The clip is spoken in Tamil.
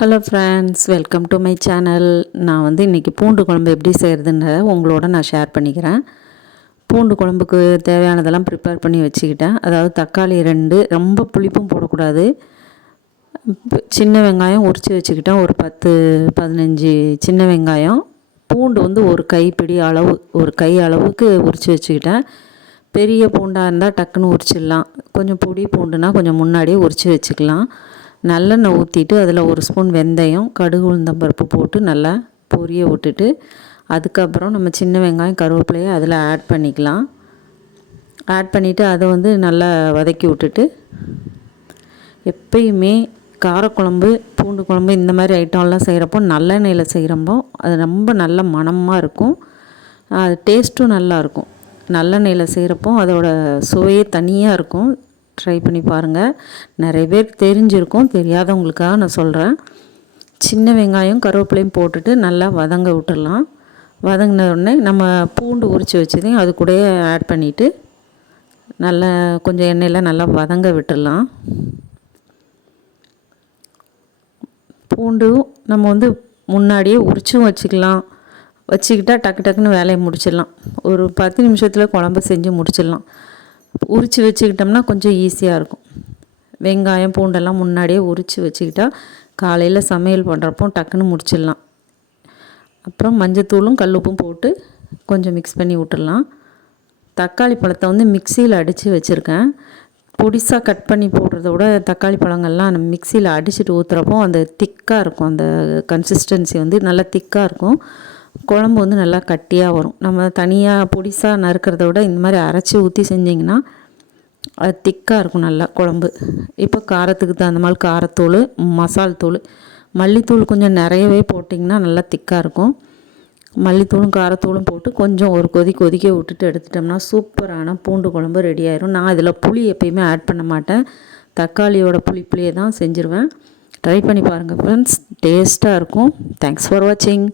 Hello friends welcome to my channel நான் வந்து இன்றைக்கி பூண்டு குழம்பு எப்படி செய்கிறதுன்ற உங்களோட நான் ஷேர் பண்ணிக்கிறேன். பூண்டு குழம்புக்கு தேவையானதெல்லாம் ப்ரிப்பேர் பண்ணி வச்சுக்கிட்டேன். அதாவது தக்காளி ரெண்டு ரொம்ப புளிப்பும் போடக்கூடாது. சின்ன வெங்காயம் உரித்து வச்சுக்கிட்டேன். ஒரு பத்து பதினஞ்சு சின்ன வெங்காயம். பூண்டு வந்து ஒரு கைப்பிடி அளவு ஒரு கை அளவுக்கு உரித்து வச்சுக்கிட்டேன். பெரிய பூண்டாக இருந்தால் டக்குன்னு உரிச்சிடலாம். கொஞ்சம் பொடி பூண்டுனா கொஞ்சம் முன்னாடியே உரித்து வச்சுக்கலாம். நல்லெண்ணெய் ஊற்றிட்டு அதில் ஒரு ஸ்பூன் வெந்தயம் கடுகு உளுந்தம்பருப்பு போட்டு நல்லா பொரிய விட்டுட்டு அதுக்கப்புறம் நம்ம சின்ன வெங்காயம் கருவேப்பிலையை அதில் ஆட் பண்ணிக்கலாம். ஆட் பண்ணிவிட்டு அதை வந்து நல்லா வதக்கி விட்டுட்டு எப்பயுமே காரக்குழம்பு பூண்டு குழம்பு இந்த மாதிரி ஐட்டம்லாம் செய்கிறப்போ நல்லெண்ணெயில் செய்கிறப்போ அது ரொம்ப நல்ல மணமாக இருக்கும். அது டேஸ்ட்டும் நல்லாயிருக்கும் நல்லெண்ணெயில் செய்கிறப்போ அதோடய சுவையே தனியாக இருக்கும். ட்ரை பண்ணி பாருங்கள் நிறைய பேருக்கு தெரிஞ்சிருக்கும் தெரியாதவங்களுக்காக நான் சொல்கிறேன் சின்ன வெங்காயம் கருவேப்பிலையும் போட்டுட்டு நல்லா வதங்க விட்டுடலாம். வதங்கின உடனே நம்ம பூண்டு உரித்து வச்சதையும் அது கூட ஆட் பண்ணிவிட்டு நல்லா கொஞ்சம் எண்ணெயில் நல்லா வதங்க விட்டுடலாம். பூண்டும் நம்ம வந்து முன்னாடியே உரிச்சும் வச்சுக்கலாம். வச்சுக்கிட்டா டக்கு டக்குன்னு வேலையை முடிச்சிடலாம். ஒரு பத்து நிமிஷத்தில் குழம்பு செஞ்சு முடிச்சிடலாம். உரித்து வச்சுக்கிட்டோம்னா கொஞ்சம் ஈஸியாக இருக்கும். வெங்காயம் பூண்டெல்லாம் முன்னாடியே உரித்து வச்சுக்கிட்டா காலையில் சமையல் பண்ணுறப்போ டக்குன்னு முடிச்சிடலாம். அப்புறம் மஞ்சத்தூளும் கல்லுப்பும் போட்டு கொஞ்சம் மிக்ஸ் பண்ணி விட்டுடலாம். தக்காளி பழத்தை வந்து மிக்சியில் அடித்து வச்சுருக்கேன். பொடிசாக கட் பண்ணி போடுறத விட தக்காளி பழங்கள்லாம் நம்ம மிக்சியில் அடிச்சுட்டு ஊற்றுறப்போ அந்த திக்காக இருக்கும். அந்த கன்சிஸ்டன்சி வந்து நல்லா திக்காக இருக்கும். குழம்பு வந்து நல்லா கட்டியாக வரும். நம்ம தனியாக பொடிசாக நறுக்கிறத விட இந்த மாதிரி அரைச்சி ஊற்றி செஞ்சிங்கன்னா அது திக்காக இருக்கும் நல்லா குழம்பு. இப்போ காரத்துக்கு தகுந்த மாதிரி காரத்தூள் மசால் தூள் மல்லித்தூள் கொஞ்சம் நிறையவே போட்டிங்கன்னா நல்லா திக்காக இருக்கும். மல்லித்தூளும் காரத்தூளும் போட்டு கொஞ்சம் ஒரு கொதி கொதிக்க விட்டுட்டு எடுத்துட்டோம்னா சூப்பரான பூண்டு குழம்பு ரெடி ஆயிரும். நான் இதில் புளி எப்பயுமே ஆட் பண்ண மாட்டேன். தக்காளியோட புளி புளியை தான் செஞ்சுருவேன். ட்ரை பண்ணி பாருங்கள் ஃப்ரெண்ட்ஸ் டேஸ்ட்டாக இருக்கும். தேங்க்ஸ் ஃபார் வாட்சிங்